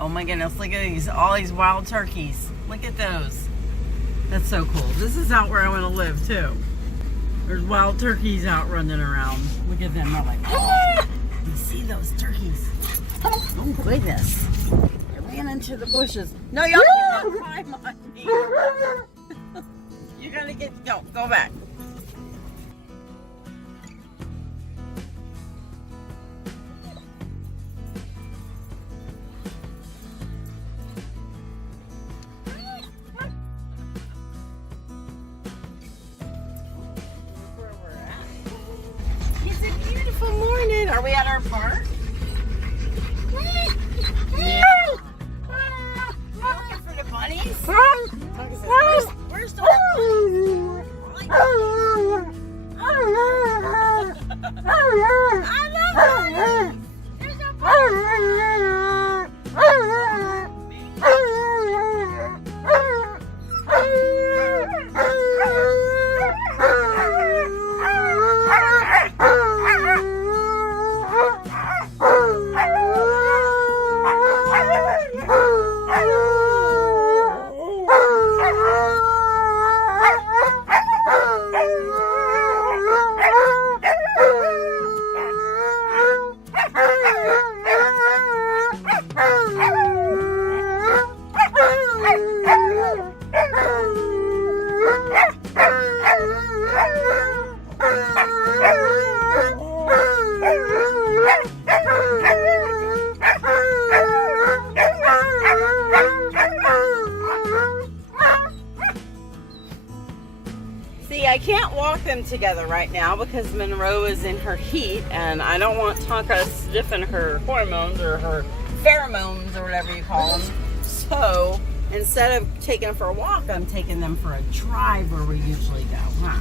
Oh my goodness, look at these, all these wild turkeys. Look at those. That's so cool. This is out where I want to live too. There's wild turkeys out running around. Look at them. I'm like, oh, you see those turkeys? Oh goodness. I ran into the bushes. No, y'all cannot climb on me. You're gonna get, go back. Beautiful morning. Are we at our park? Yeah. You looking for the bunnies? Where's the See, I can't walk them together right now because Monroe is in her heat and I don't want Tonka sniffing her hormones or her pheromones or whatever you call them. So instead of taking them for a walk, I'm taking them for a drive where we usually go. Huh?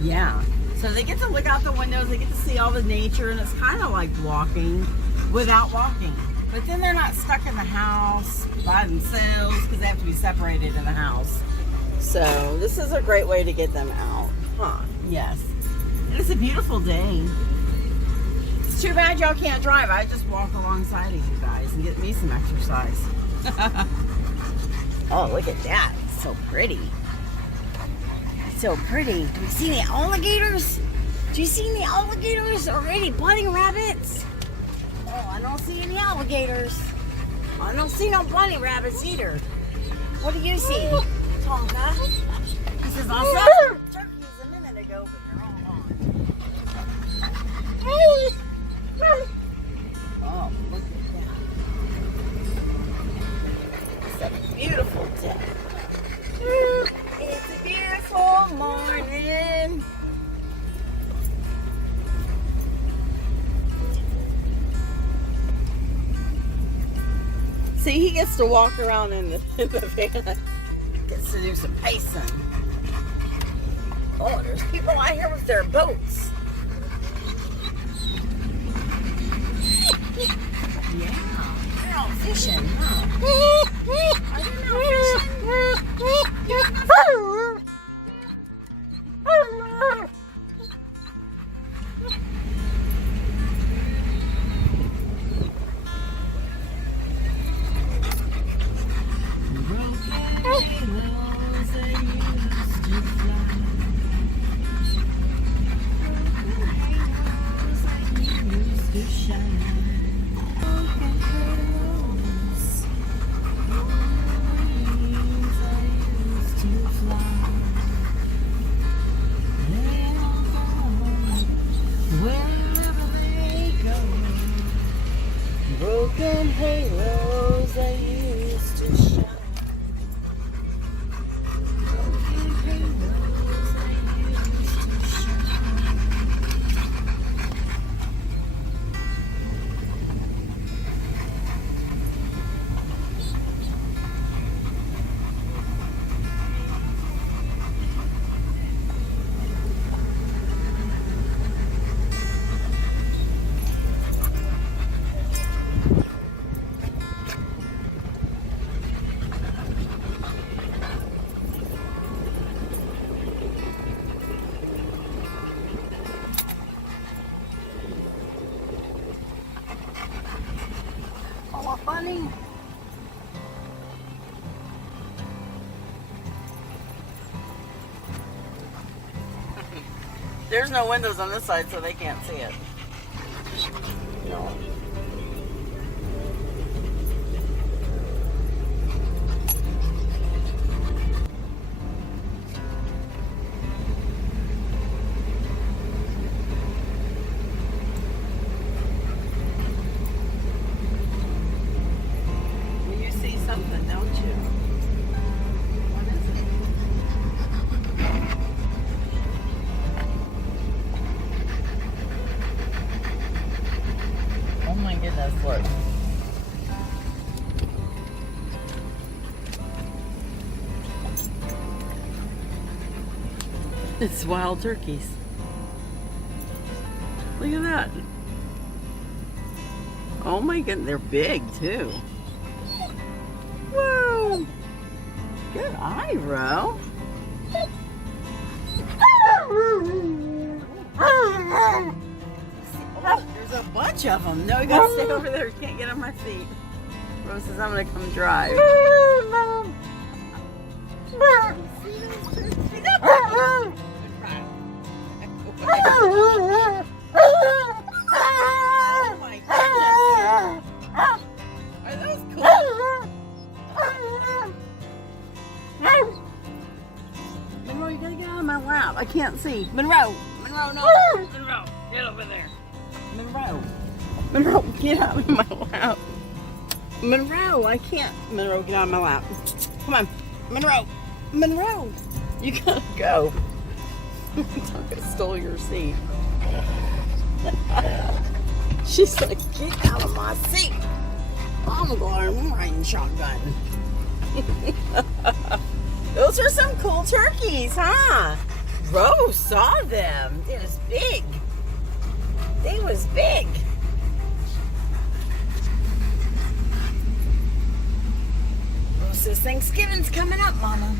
Yeah. So they get to look out the windows, they get to see all the nature, and it's kind of like walking without walking. But then they're not stuck in the house by themselves because they have to be separated in the house. So this is a great way to get them out. Huh? Yes. And it's a beautiful day. It's too bad y'all can't drive. I just walk alongside of you guys and get me some exercise. Oh, look at that. It's so pretty. It's so pretty. Do you see any alligators? Do you see any alligators or any bunny rabbits? Oh, I don't see any alligators. I don't see no bunny rabbits either. What do you see, Tonka? He says, I saw some turkeys a minute ago, but they're all gone. Oh, look at that. It's a beautiful day. It's a beautiful morning. See, he gets to walk around in the van. Gets to do some pacing. Oh, there's people out here with their boats. Yeah, they're out fishing, huh? Are they out fishing? Broken halos that used to shine. Broken halos that used to shine. Bunny. there's no windows on this side, so they can't see it. No. You see something, don't you? What is it? Oh my goodness, look. It's wild turkeys. Look at that. Oh my goodness, they're big too. Whoa! Good eye, Ro. There's a bunch of them. No, you gotta stay over there. You can't get on my feet. Rose says I'm gonna come drive. Oh my goodness. Are those cool? Monroe, you gotta get out of my lap. I can't see. Monroe, no. Monroe, get over there. Monroe, get out of my lap. Monroe, I can't. Monroe, get out of my lap. Come on. Monroe, you gotta go. Tonka stole your seat. She's like, get out of my seat. I'm riding shotgun. Those are some cool turkeys, huh? Rose saw them. It was big. They was big. Rose says Thanksgiving's coming up, Mama.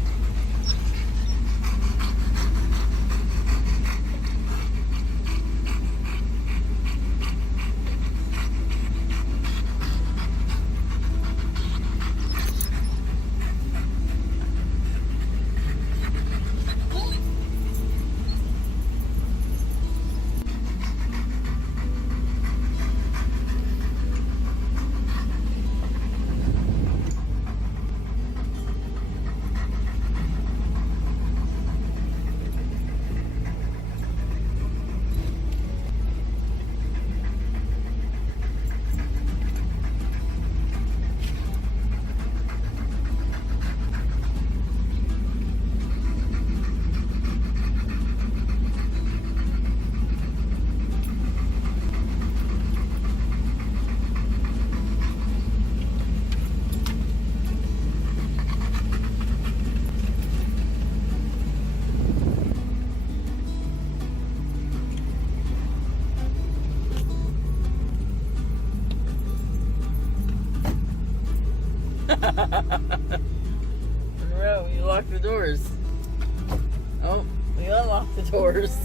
Monroe, you locked the doors. Oh, we unlocked the doors.